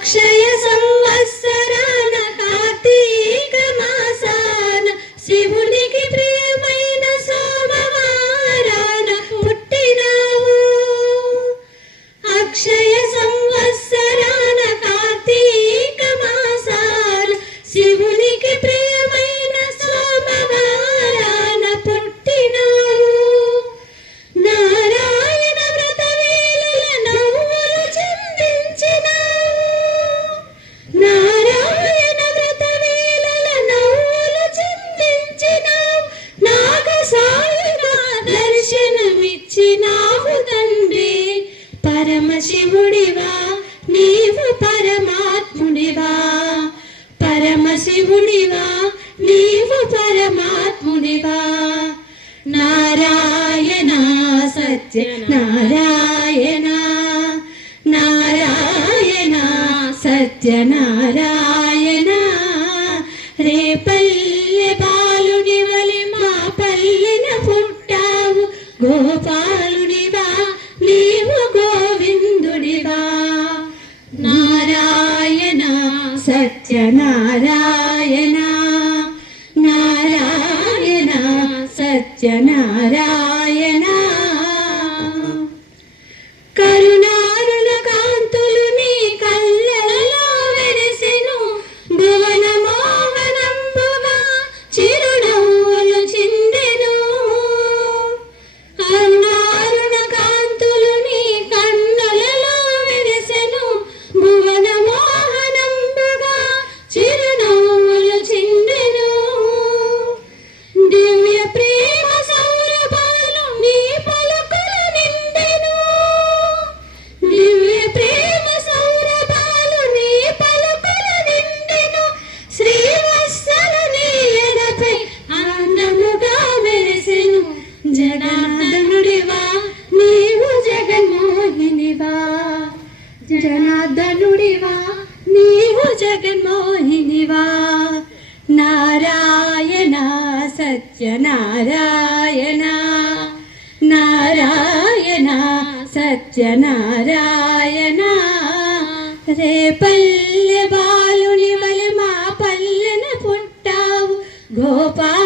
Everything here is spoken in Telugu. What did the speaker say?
అక్షయ సంవత్సరాన కార్తీక మాసాన శివునికి ప్రియమైన సోమవారాన పుట్టినావు. అక్షయ సంవత్సరాన కార్తీక మాసాన శివునికి ప్రియమైన సోమవారాన పుట్టినావు. నారాయణ వ్రత వేళల నవ్వులు చిందించినావు. నారాయణ వ్రత వేళల నవ్వులు చిందించినావు. నాగసాయిగా దర్శనమిచ్చినావు తండ్రి. పరమశివుడివా నీవు పరమాత్ముడివా. పరమశివుడివా నీవు పరమాత్ముడివా. నారాయణ సత్య నారాయణ నారాయణ సత్య నారాయణ. రేపల్లె బాలుడి వలె మా పల్లెన పుట్టావు. గోపాలుడివా నీవు గోవిందుడివా. నారాయణ సత్య నారాయణ నారాయణ సత్య నారాయణ. కరుణారుణ కాంతులు నీ కళ్ళలో వెలిసెను. భువన మోహనంబుగా చిరునవ్వులు చిందెను. కరుణారుణ కాంతులు నీ కన్నులలో వెలిసెను. భువన మోహనంబుగా చిరునవ్వులు చిందెను. దివ్య ప్రేమ సౌరభాలు నీ పలుకులు నిండెను. దివ్య ప్రేమ సౌరభాలు నీ పలుకులు నిండెను. శ్రీవత్సల నీ ఎడపై ఆనందముగా వెలిసెను. జనార్దనుడివా నీవు జగన్మోహినివా. జనార్దనుడివా నీవు జగన్మోహినివా. నారాయణ సత్య నారాయణ నారాయణ సత్య నారాయణ. రేపల్లె బాలుని వలె మా పల్లెన పుట్టావు. గోపాల